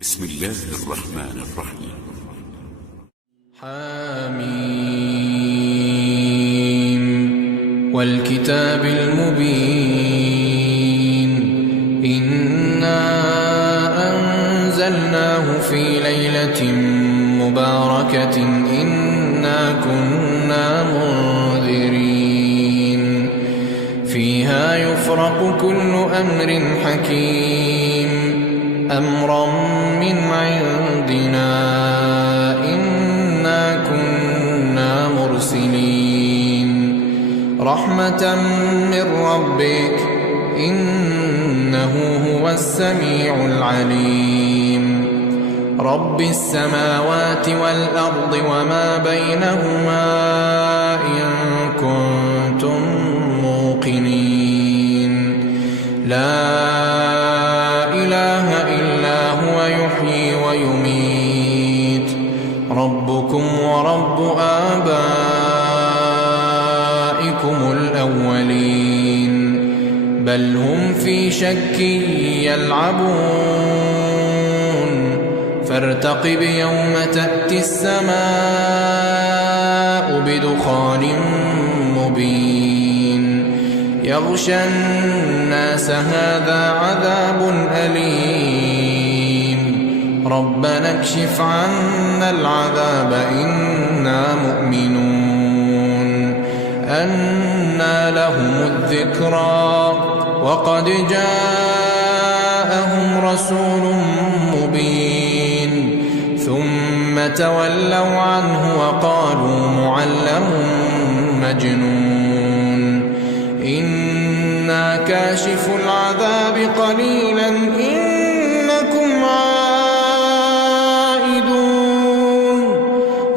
بسم الله الرحمن الرحيم. حميم والكتاب المبين إنا أنزلناه في ليلة مباركة إنا كنا منذرين فيها يفرق كل أمر حكيم أمرا من عندنا إنا كنا مرسلين رحمة من ربك إنه هو السميع العليم رب السماوات والأرض وما بينهما إن كنتم موقنين لا إله إلا هو يحيي ويميت ربكم ورب آبائكم الأولين بل هم في شك يلعبون فارتقب يوم تأتي السماء بدخان مبين يغشى الناس هذا عذاب أليم ربنا اكشف عنا العذاب إنا مؤمنون أنى لهم الذكرى وقد جاءهم رسول مبين ثم تولوا عنه وقالوا معلم مجنون إنا كاشف العذاب قليلا إنكم عائدون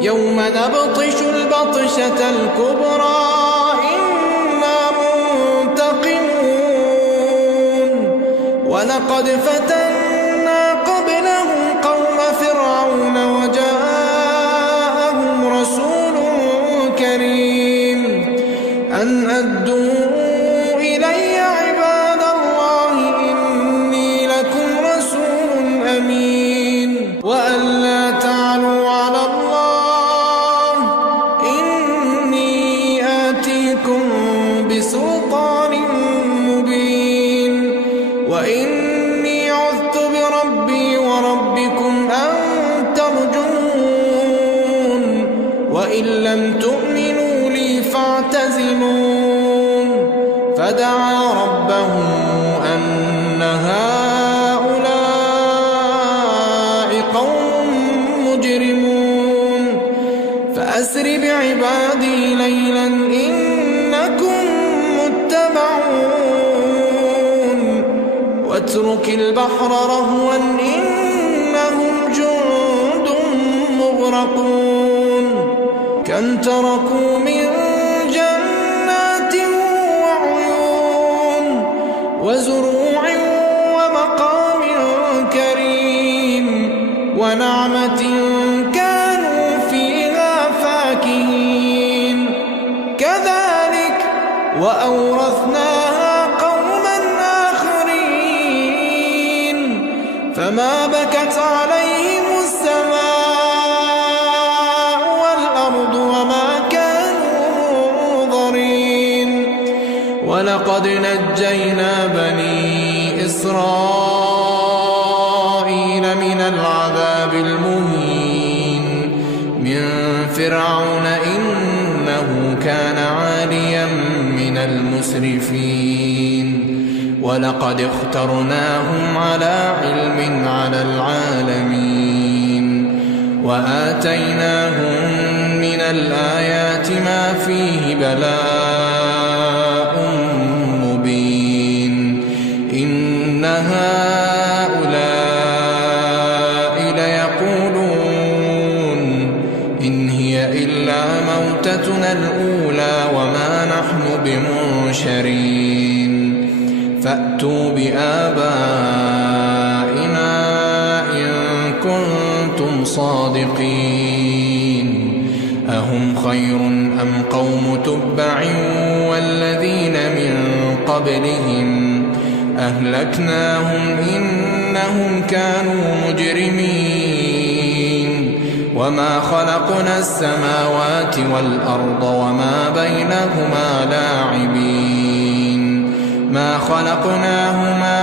يوم نبطش البطشة الكبرى إنا منتقمون ولقد فتنا قبلهم قوم فرعون وجاءهم رسول كريم أن أدوا إلي عباد الله إني لكم رسول أمين وأن لا تعلوا على الله إني آتيكم بسلطان مبين وإني عذت بربي وربكم أن ترجمون وإن لم تؤمنوا لي فاعتزلون فدعا ربه أن هؤلاء قوم مجرمون فأسر بعبادي ليلا إنكم متبعون واترك البحر رهوا إنهم جند مغرقون كم تركوا من جنات وعيون وزروع ومقام كريم ونعمة كانوا فيها فاكهين كذلك وأورثناها قوما آخرين فما بكت عليهم السماء والأرض وما كانوا منظرين ولقد نجينا بني إسرائيل من العذاب المهين من فرعون إنه كان عاليا من المسرفين ولقد اخترناهم على علم على العالمين وآتيناهم من الآيات ما فيه بلاء مبين إن هؤلاء ليقولون إن هي إلا موتتنا الأولى وما نحن بمنشرين فأتوا بآبائنا إن كنتم صادقين أهم خير أم قوم تبع والذين من قبلهم أهلكناهم إن إنهم كانوا مجرمين وما خلقنا السماوات والأرض وما بينهما لاعبين ما خلقناهما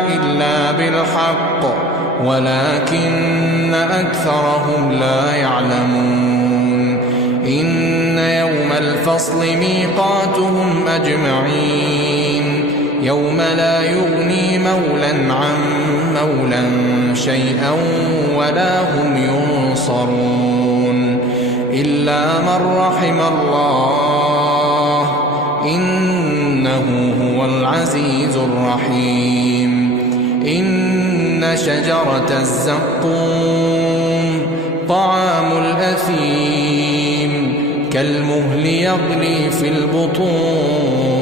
إلا بالحق ولكن أكثرهم لا يعلمون إن يوم الفصل ميقاتهم أجمعين يوم لا يغني مولا عن مولا شيئا ولا هم ينصرون إلا من رحم الله إنه هو العزيز الرحيم إن شجرة الزقوم طعام الأثيم كالمهل يغلي في البطون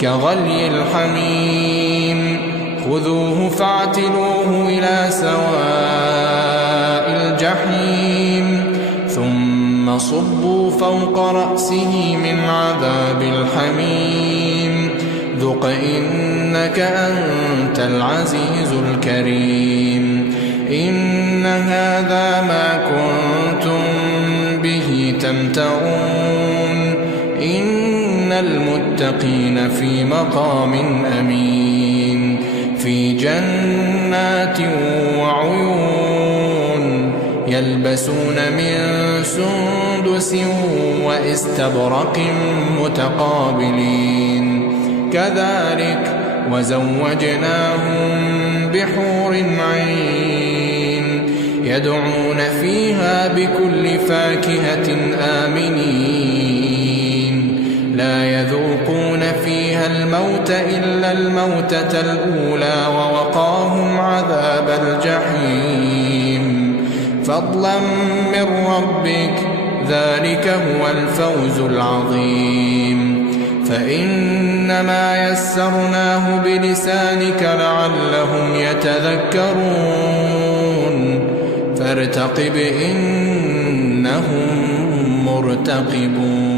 كغلي الحميم خذوه فاعتلوه إلى سواء الجحيم ثم صبوا فوق رأسه من عذاب الحميم ذق إنك أنت العزيز الكريم إن هذا ما كنتم به تمترون إن المتقين في مقام أمين في جنات وعيون يلبسون من سندس واستبرق متقابلين كذلك وزوجناهم بحور عين يدعون فيها بكل فاكهة آمنين لا يذوقون فيها الموت إلا الموتة الأولى ووقاهم عذاب الجحيم فضلا من ربك ذلك هو الفوز العظيم فإنما يسرناه بلسانك لعلهم يتذكرون فارتقب إنهم مرتقبون